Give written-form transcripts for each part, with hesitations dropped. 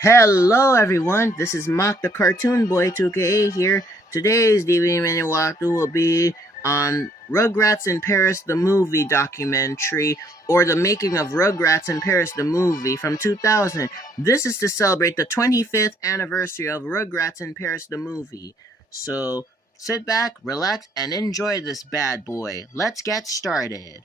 Hello everyone, this is Mock the Cartoon Boy 2KA here. Today's DVD mini walkthrough will be on Rugrats in Paris the movie documentary, or the making of Rugrats in Paris the movie from 2000. This is to celebrate the 25th anniversary of Rugrats in Paris the movie. So sit back, relax, and enjoy this bad boy. Let's get started.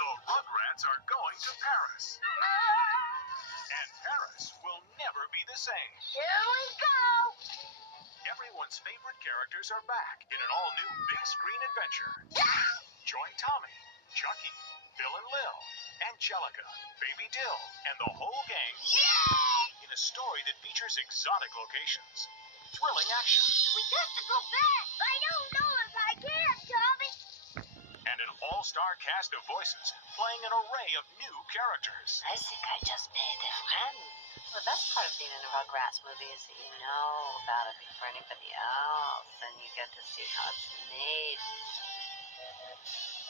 The Rugrats are going to Paris. And Paris will never be the same. Here we go! Everyone's favorite characters are back in an all-new big-screen adventure. Join Tommy, Chucky, Bill and Lil, Angelica, Baby Dill, and the whole gang in a story that features exotic locations, thrilling action, We got to go back! I don't know if I can, Tommy! and an all-star cast of voices playing an array of new characters. I think I just made a friend. The best part of being in a Rugrats movie is that you know about it before anybody else, and you get to see how it's made.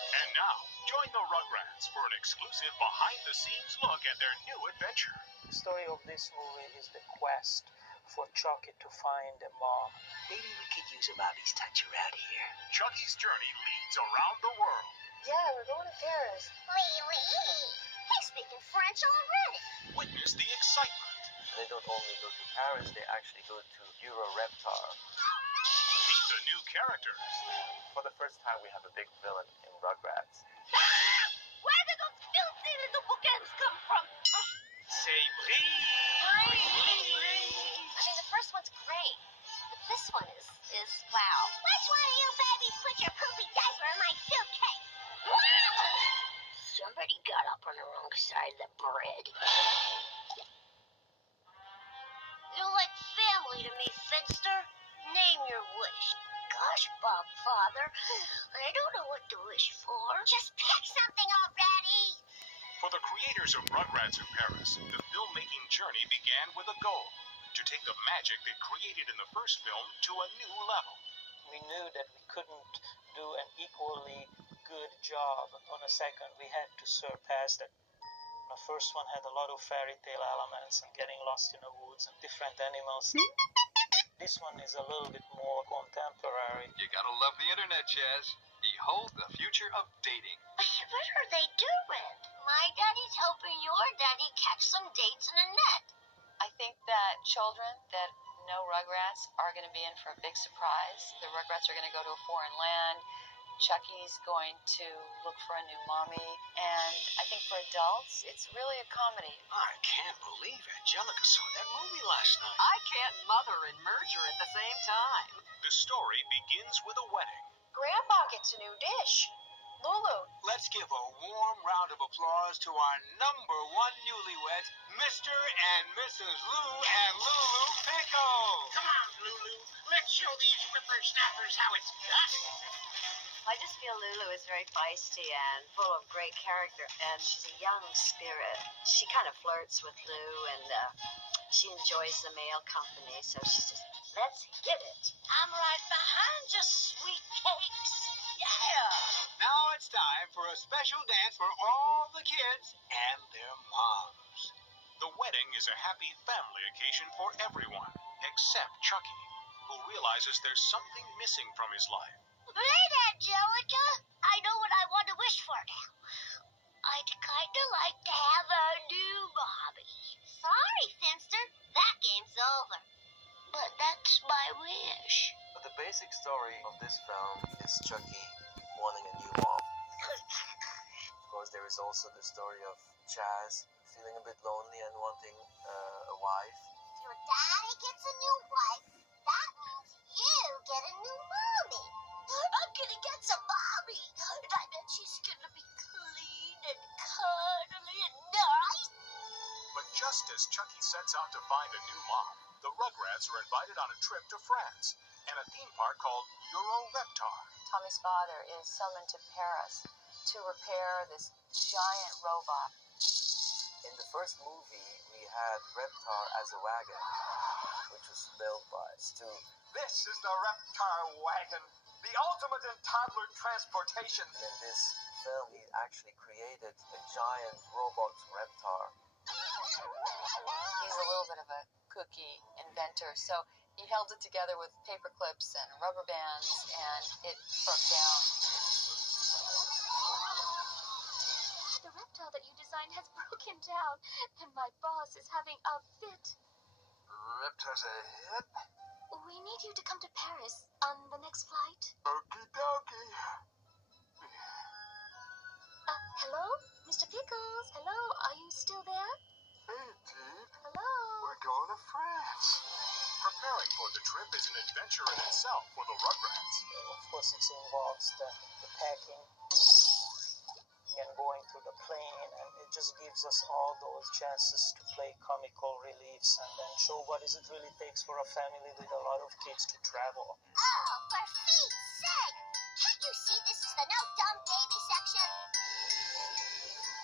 And now, join the Rugrats for an exclusive behind-the-scenes look at their new adventure. The story of this movie is the quest for Chucky to find a mom. Maybe we could use a mommy's touch around here. Chucky's journey leads around the world. Yeah, we're going to Paris. Wee! He's speaking French already! Witness the excitement. They don't only go to Paris, they actually go to Reptar. Meet the new characters. For the first time, we have a big villain in Rugrats. Where did those filthy little bookends come from? Say please. I mean, the first one's great, but this one is wow. Which one of you babies put your poopy diaper in my suitcase? Somebody got up on the wrong side of the bread. You're like family to me, Finster. Name your wish. Gosh, Bob, Father, I don't know what to wish for. Just pick something already. For the creators of Rugrats in Paris, the filmmaking journey began with a goal: to take the magic they created in the first film to a new level. We knew that we couldn't do an equally good job on a second. We had to surpass that. The first one had a lot of fairy tale elements and getting lost in the woods and different animals. This one is a little bit more contemporary. You gotta love the internet, Chaz. Behold the future of dating. What are they doing? My daddy's helping your daddy catch some dates in a net. I think that children that know Rugrats are going to be in for a big surprise. The Rugrats are going to go to a foreign land. Chucky's going to look for a new mommy. And I think for adults, it's really a comedy. I can't believe Angelica saw that movie last night. I can't mother and merger at the same time. The story begins with a wedding. Grandpa gets a new dish. Lulu. Let's give a warm round of applause to our number one newlyweds, Mr. and Mrs. Lou and Lulu Pickles. Come on, Lulu. Let's show these whippersnappers how it's done. I just feel Lulu is very feisty and full of great character, and she's a young spirit. She kind of flirts with Lou, and she enjoys the male company, so she's just, let's hit it. I'm right behind you, sweet cakes. Yeah! Now it's time for a special dance for all the kids and their moms. The wedding is a happy family occasion for everyone, except Chucky, who realizes there's something missing from his life. Wait, Angelica. I know what I want to wish for now. I'd kinda like to have a new mommy. Sorry, Finster. That game's over. But that's my wish. But the basic story of this film is Chucky wanting a new mom. Of course, there is also the story of Chaz feeling a bit lonely and wanting a wife. Your daddy gets a new wife. That means you get a new mommy. I'm gonna get some mommy. And I bet she's gonna be clean and cuddly and nice. But just as Chucky sets out to find a new mom, the Rugrats are invited on a trip to France and a theme park called Reptar. Tommy's father is summoned to Paris to repair this giant robot. In the first movie, we had Reptar as a wagon, which was built by Stu. This is the Reptar Wagon, the ultimate in toddler transportation. In this film, he actually created a giant robot Reptar. He's a little bit of a kooky inventor, so he held it together with paper clips and rubber bands, and it broke down. The reptile that you designed has broken down, and my boss is having a fit. Reptar's a hit? We need you to come to Paris on the next flight. Okie dokie. Hello? Mr. Pickles? Hello? Are you still there? Hey, Pete. Hello? We're going to France. Preparing for the trip is an adventure in itself for the Rugrats. Of course, it involves the packing and going through the plane, and it just gives us all those chances to play comical reliefs and then show what is it really takes for a family with a lot of kids to travel. Oh, for feet's sake! Can't you see this is the no dumb baby section?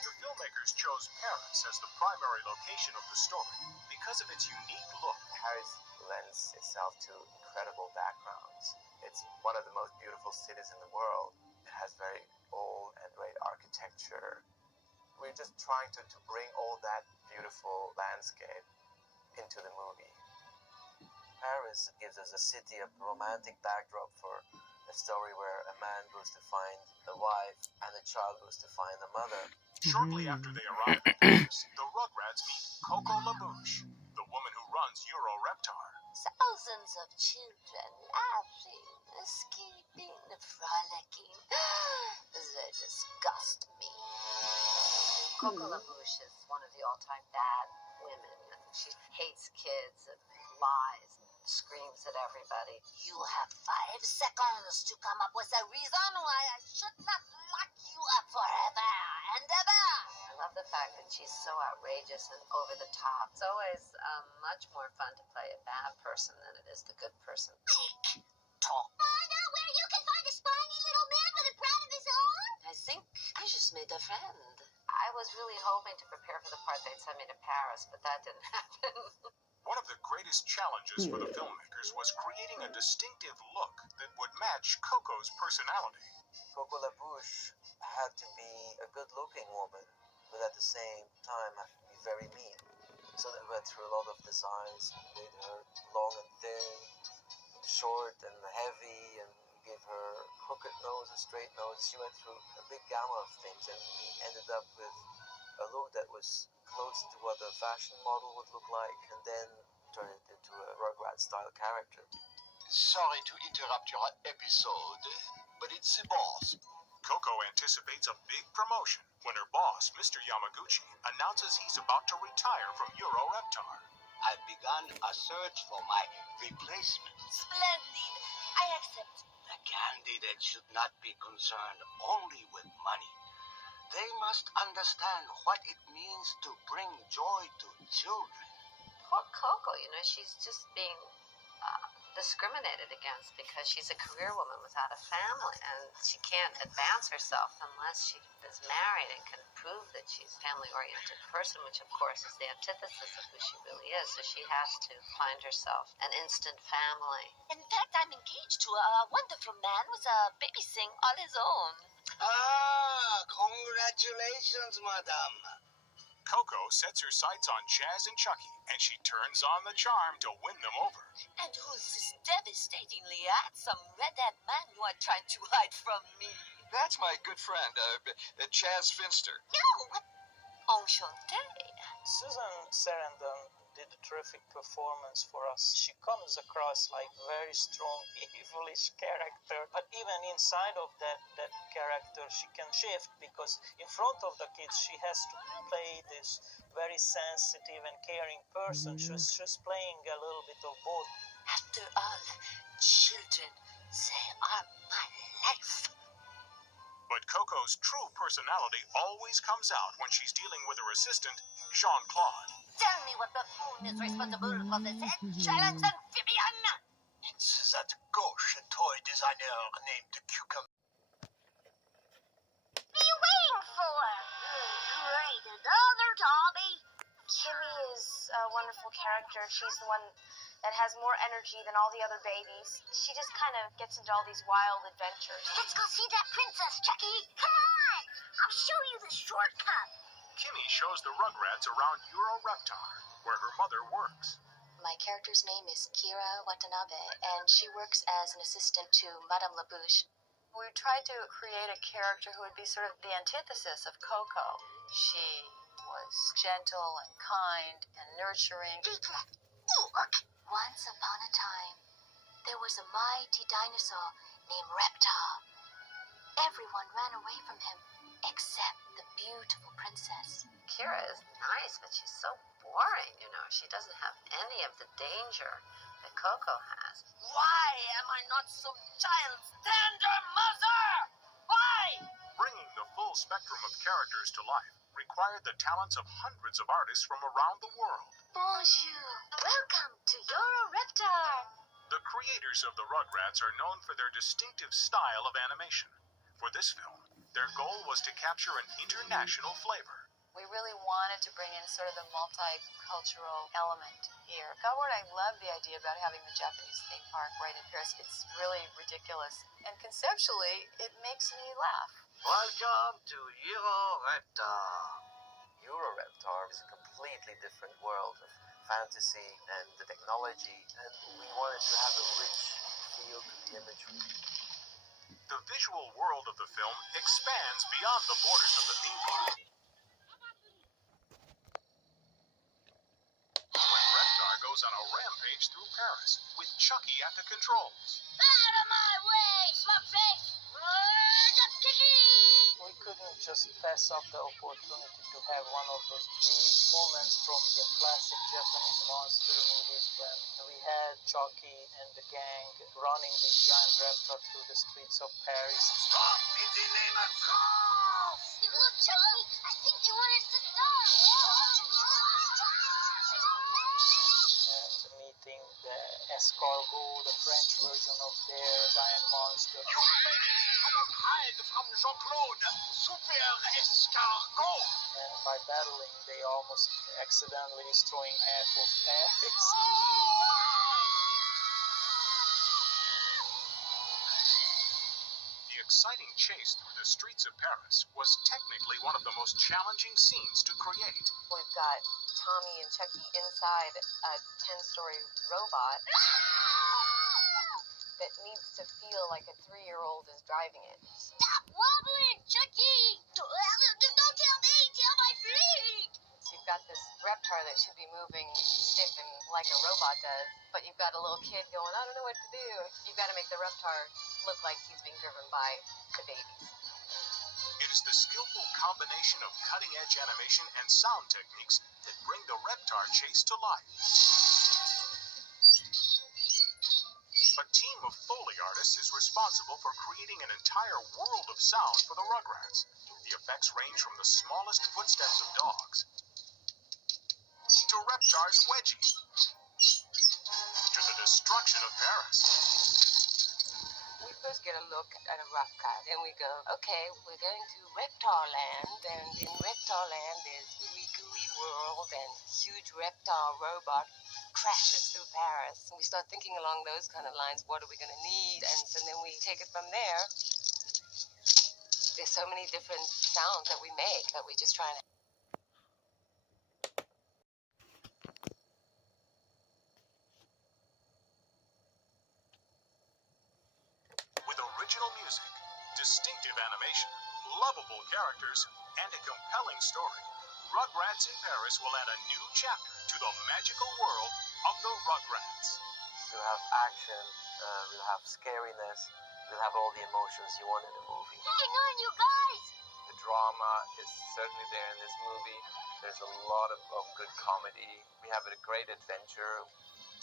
The filmmakers chose Paris as the primary location of the story because of its unique look. Paris lends itself to incredible backgrounds. It's one of the most beautiful cities in the world. It has very old and great architecture. We're just trying to bring all that beautiful landscape into the movie. Paris gives us a city, a romantic backdrop for a story where a man goes to find a wife and a child goes to find a mother. Shortly after they arrive in Paris, the Rugrats meet Coco LaBouche, the woman who runs Euro Reptar. Thousands of children laughing, escaping, frolicking. They disgust me. Coco LaBouche is one of the all-time bad women. She hates kids and lies and screams at everybody. You have 5 seconds to come up with a reason why I should not lock you up forever and ever. I love the fact that she's so outrageous and over the top. It's always much more fun to play a bad person than it is the good person. Tick tock. Find out where you can find a spiny little man with a pride of his own? I think I just made a friend. I was really hoping to prepare for the part they'd send me to Paris, but that didn't happen. One of the greatest challenges for the filmmakers was creating a distinctive look that would match Coco's personality. Coco LaBouche had to be a good-looking woman, but at the same time have to be very mean. So they went through a lot of designs, made her long and thin, short and heavy, and gave her crooked nose, a straight nose. She went through a big gamma of things, and we ended up with a look that was close to what a fashion model would look like, and then turned it into a Rugrats-style character. Sorry to interrupt your episode, but it's the boss. Coco anticipates a big promotion when her boss, Mr. Yamaguchi, announces he's about to retire from Euro Reptar. I've begun a search for my replacement. Splendid. I accept. The candidate should not be concerned only with money. They must understand what it means to bring joy to children. Poor Coco, she's just being discriminated against because she's a career woman without a family, and she can't advance herself unless she is married and can prove that she's a family-oriented person, which of course is the antithesis of who she really is. So she has to find herself an instant family. In fact, I'm engaged to a wonderful man with a baby sing all his own. Ah, congratulations, madame. Coco sets her sights on Chaz and Chucky, and she turns on the charm to win them over. And who's this devastatingly handsome red-haired man you are trying to hide from me? That's my good friend, Chaz Finster. No! Enchanté. Susan Sarandon did a terrific performance for us. She comes across like very strong, evilish character, but even inside of that character, she can shift, because in front of the kids, she has to play this very sensitive and caring person. She's playing a little bit of both. After all, children, they are my life. But Coco's true personality always comes out when she's dealing with her assistant, Jean-Claude. Tell me what buffoon is responsible for this excellent amphibian. It's that gauche toy designer named Cucumber. What are you waiting for? Great, another Tommy. Kimmy is a wonderful character. She's the one that has more energy than all the other babies. She just kind of gets into all these wild adventures. Let's go see that princess, Chucky. Come on! I'll show you the shortcut. Kimmy shows the Rugrats around Reptar, where her mother works. My character's name is Kira Watanabe, and she works as an assistant to Madame Labouche. We tried to create a character who would be sort of the antithesis of Coco. She was gentle and kind and nurturing. Look! Once upon a time, there was a mighty dinosaur named Reptar. Everyone ran away from him, except the beautiful princess. Kira is nice, but she's so boring, you know. She doesn't have any of the danger that Coco has. Why am I not some child's tender mother? Why? Bringing the full spectrum of characters to life required the talents of hundreds of artists from around the world. Bonjour. Welcome to Reptar. The creators of the Rugrats are known for their distinctive style of animation. For this film, their goal was to capture an international flavor. We really wanted to bring in sort of the multicultural element here. Howard, I love the idea about having the Japanese theme park right in Paris. It's really ridiculous. And conceptually, it makes me laugh. Welcome to Reptar. Reptar is a completely different world of fantasy and the technology, and we wanted to have a rich feel to the imagery. The visual world of the film expands beyond the borders of the theme park. When Reptar goes on a rampage through Paris, with Chucky at the controls. Out of my way, slugface! Where's the Chucky? We couldn't just pass up the opportunity to have one of those big moments from the classic Japanese monster movies when we had Chucky and the gang running this giant reptile through the streets of Paris. Stop in the name of God! Look, Chucky, I think they want us to stop. And meeting the escargot, the French version of their giant monster. You babies cannot hide from Jean-Claude, Super Escargot! And by battling, they almost accidentally destroying half of Paris. The exciting chase through the streets of Paris was technically one of the most challenging scenes to create. We've got Tommy and Chucky inside a 10-story robot that needs to feel like a 3-year-old is driving it. Stop wobbling, Chucky! Don't tell me, tell my feet! So you've got this reptar that should be moving stiff and like a robot does, but you've got a little kid going, I don't know what to do. You've got to make the reptar look like he's being driven by the babies. It is the skillful combination of cutting-edge animation and sound techniques that bring the Reptar chase to life. A team of Foley artists is responsible for creating an entire world of sound for the Rugrats. The effects range from the smallest footsteps of dogs to Reptar's wedgie to the destruction of Paris. We first get a look at a rough cut and we go, okay, we're going to Reptar Land, and in Reptar Land there's ooey gooey world and huge reptar robot crashes through Paris. And we start thinking along those kind of lines, what are we going to need? And so then we take it from there. There's so many different sounds that we make that we just try and With original music, distinctive animation, lovable characters, and a compelling story, Rugrats in Paris will add a new chapter to the magical world of the Rugrats. We'll have action, we'll have scariness, we'll have all the emotions you want in a movie. Hang on, you guys! The drama is certainly there in this movie. There's a lot of good comedy. We have a great adventure.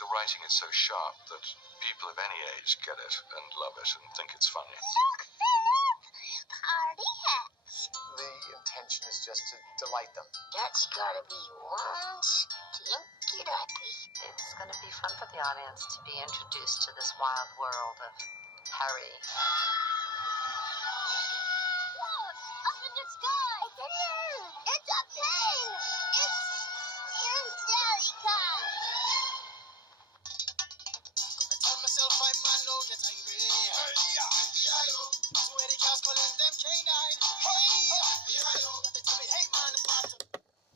The writing is so sharp that people of any age get it and love it and think it's funny. Look, Philip! Party hats! The intention is just to delight them. That's gotta be one stinky ducky. it's going to be fun for the audience to be introduced to this wild world of Harry. Look! Up in the sky! It's a moon! It's a plane! It's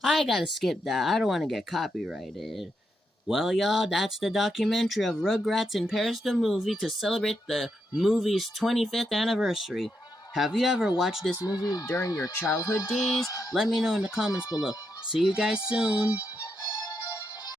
I gotta skip that. I don't want to get copyrighted. Well, y'all, that's the documentary of Rugrats in Paris the movie to celebrate the movie's 25th anniversary. Have you ever watched this movie during your childhood days? Let me know in the comments below. See you guys soon.